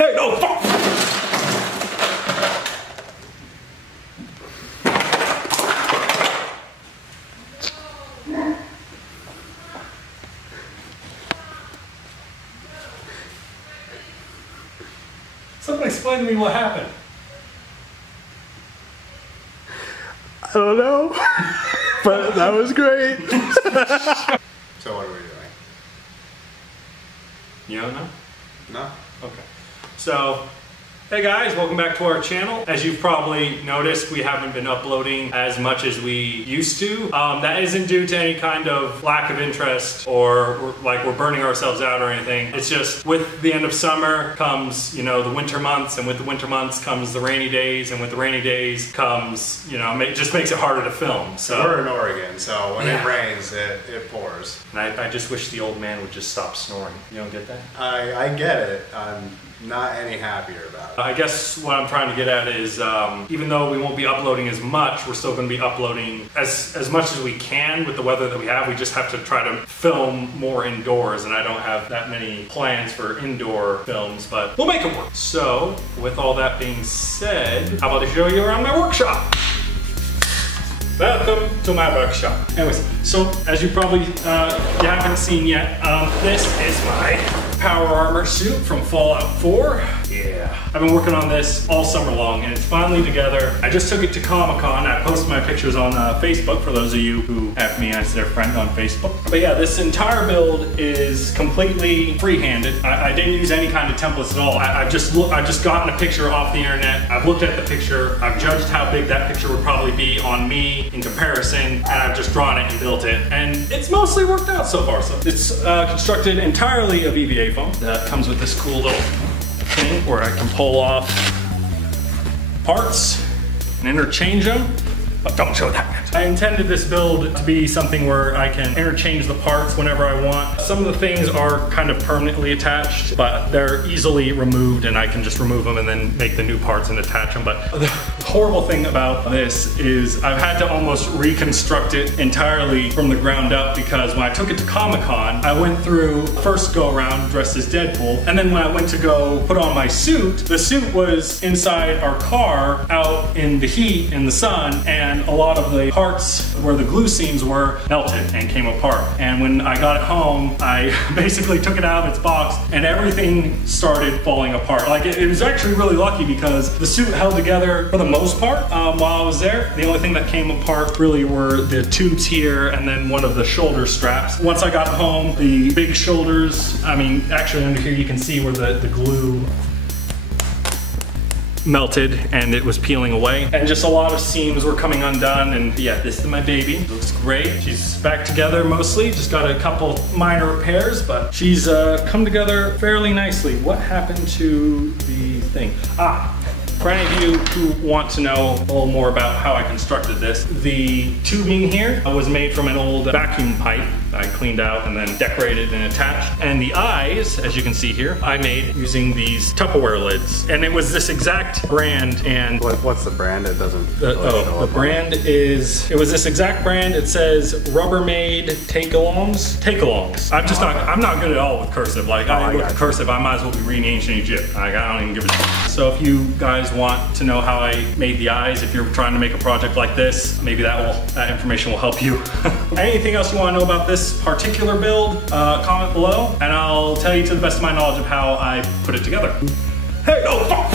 Hey, no, fuck! Someone explain to me what happened. I don't know, but that was great. So what are we doing? You don't know? No? Okay. So, hey guys, welcome back to our channel. As you've probably noticed, we haven't been uploading as much as we used to. That isn't due to any kind of lack of interest or like we're burning ourselves out or anything. It's just with the end of summer comes, you know, the winter months, and with the winter months comes the rainy days, and with the rainy days comes, you know, it just makes it harder to film. So we're in Oregon, so when Yeah. it rains, it pours. And I just wish the old man would just stop snoring. You don't get that? I get it. I'm not any happier about it. I guess what I'm trying to get at is, even though we won't be uploading as much, we're still going to be uploading as much as we can with the weather that we have. We just have to try to film more indoors, and I don't have that many plans for indoor films, but we'll make it work. So, with all that being said, how about I show you around my workshop? Welcome to my workshop. Anyways, so as you probably you haven't seen yet, this is my Power Armor suit from Fallout 4. Yeah, I've been working on this all summer long, and it's finally together. I just took it to Comic-Con. I posted my pictures on Facebook for those of you who have me as their friend on Facebook. But yeah, this entire build is completely free-handed. I didn't use any kind of templates at all. I've just gotten a picture off the internet. I've looked at the picture. I've judged how big that picture would probably be on me in comparison, and I've just drawn it and built it, and it's mostly worked out so far. So it's constructed entirely of EVA foam that comes with this cool little thing where I can pull off parts and interchange them, but don't show that. I intended this build to be something where I can interchange the parts whenever I want. Some of the things are kind of permanently attached, but they're easily removed, and I can just remove them and then make the new parts and attach them. But the horrible thing about this is I've had to almost reconstruct it entirely from the ground up, because when I took it to Comic-Con, I went through first go around dressed as Deadpool, and then when I went to go put on my suit, the suit was inside our car out in the heat in the sun, and a lot of the parts where the glue seams were melted and came apart. And when I got it home, I basically took it out of its box and everything started falling apart. Like it was actually really lucky, because the suit held together for the most part while I was there. The only thing that came apart really were the tubes here and then one of the shoulder straps. Once I got home, the big shoulders, I mean, actually under here you can see where the glue melted and it was peeling away, and just a lot of seams were coming undone. And yeah, this is my baby. Looks great. She's back together mostly, just got a couple minor repairs, but she's come together fairly nicely. What happened to the thing? For any of you who want to know a little more about how I constructed this, the tubing here was made from an old vacuum pipe I cleaned out and then decorated and attached. And the eyes, as you can see here, I made using these Tupperware lids. And it was this exact brand. And What's the brand? It doesn't. the brand is, it was this exact brand. It says Rubbermaid Take-Alongs. Take-Alongs. I'm not good at all with cursive. Like I look at cursive, I might as well be reading ancient Egypt. Like, I don't even give a shit. So if you guys want to know how I made the eyes, if you're trying to make a project like this, maybe that information will help you. Anything else you want to know about this particular build, comment below, and I'll tell you to the best of my knowledge of how I put it together. Hey, no, fuck!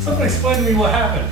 Someone explain to me what happened.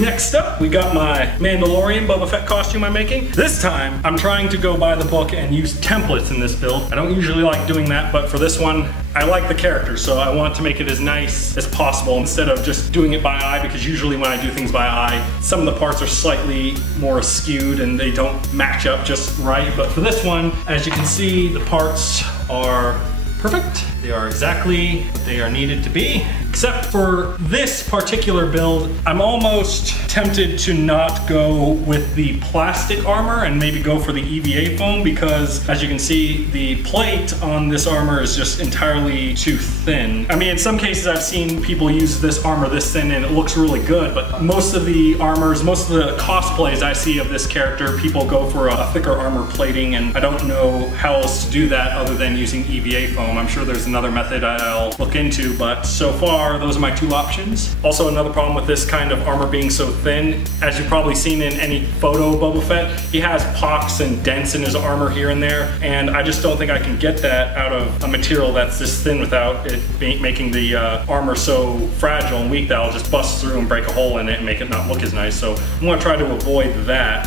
Next up, we got my Mandalorian Boba Fett costume I'm making. This time, I'm trying to go by the book and use templates in this build. I don't usually like doing that, but for this one, I like the character, so I want to make it as nice as possible instead of just doing it by eye, because usually when I do things by eye, some of the parts are slightly more skewed and they don't match up just right. But for this one, as you can see, the parts are perfect. They are exactly what they are needed to be. Except for this particular build, I'm almost tempted to not go with the plastic armor and maybe go for the EVA foam, because as you can see, the plate on this armor is just entirely too thin. I mean, in some cases I've seen people use this armor this thin and it looks really good, but most of the armors, most of the cosplays I see of this character, people go for a thicker armor plating, and I don't know how else to do that other than using EVA foam. I'm sure there's another method I'll look into, but so far those are my two options. Also, another problem with this kind of armor being so thin, as you've probably seen in any photo of Boba Fett, he has pocks and dents in his armor here and there, and I just don't think I can get that out of a material that's this thin without it making the armor so fragile and weak that I'll just bust through and break a hole in it and make it not look as nice. So I'm gonna try to avoid that.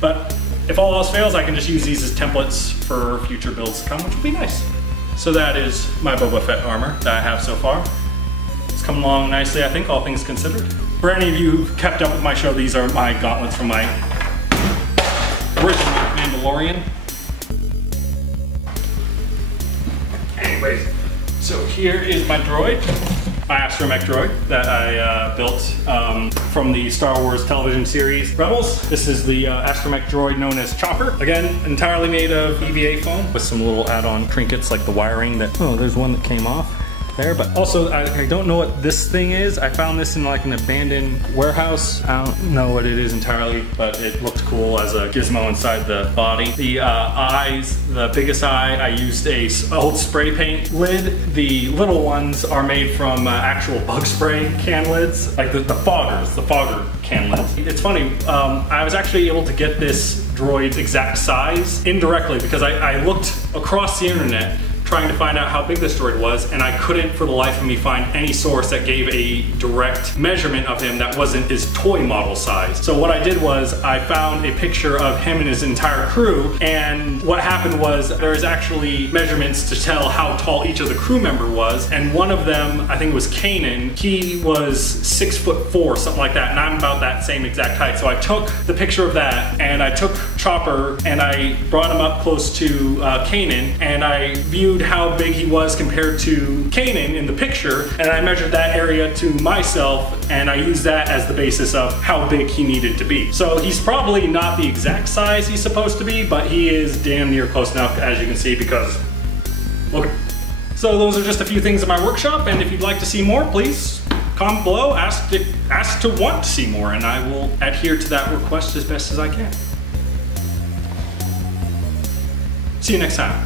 But if all else fails, I can just use these as templates for future builds to come, which will be nice. So that is my Boba Fett armor that I have so far. It's coming along nicely, I think, all things considered. For any of you who've kept up with my show, these are my gauntlets from my original Mandalorian. Anyways, so here is my droid, my astromech droid that I built from the Star Wars television series Rebels. This is the astromech droid known as Chopper. Again, entirely made of EVA foam with some little add-on trinkets like the wiring that, oh, there's one that came off there, but also I don't know what this thing is. I found this in like an abandoned warehouse. I don't know what it is entirely, but it looked cool as a gizmo inside the body. The eyes, the biggest eye, I used a old spray paint lid. The little ones are made from actual bug spray can lids, like the fogger can lids. It's funny, I was actually able to get this droid's exact size indirectly because I looked across the internet trying to find out how big this droid was, and I couldn't for the life of me find any source that gave a direct measurement of him that wasn't his toy model size. So what I did was I found a picture of him and his entire crew, and what happened was there's actually measurements to tell how tall each of the crew member was, and one of them, I think it was Kanan, he was 6'4", something like that, and I'm about that same exact height. So I took the picture of that, and I took Chopper, and I brought him up close to Kanan, and I viewed how big he was compared to Kanan in the picture, and I measured that area to myself, and I used that as the basis of how big he needed to be. So he's probably not the exact size he's supposed to be, but he is damn near close enough, as you can see, because look. So those are just a few things in my workshop, and if you'd like to see more, please comment below, ask to want to see more, and I will adhere to that request as best as I can. See you next time.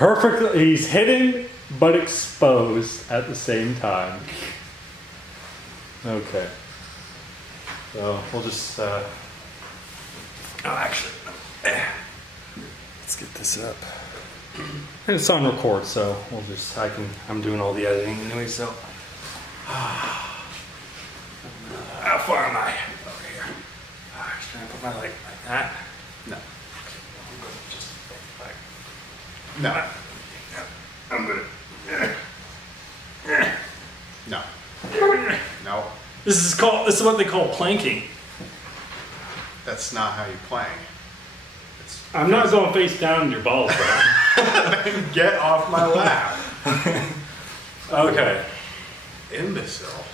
perfectly. He's hidden but exposed at the same time. Okay. So we'll just. Oh, actually, let's get this up. And it's on record, so we'll just. I'm doing all the editing anyway, so. How far am I? Over here. Should I put my leg like that? No. Just like. No. I'm good. No. No. This is what they call planking. That's not how you plank. I'm not going face down in your balls, bro. Get off my lap. Okay. Imbecile.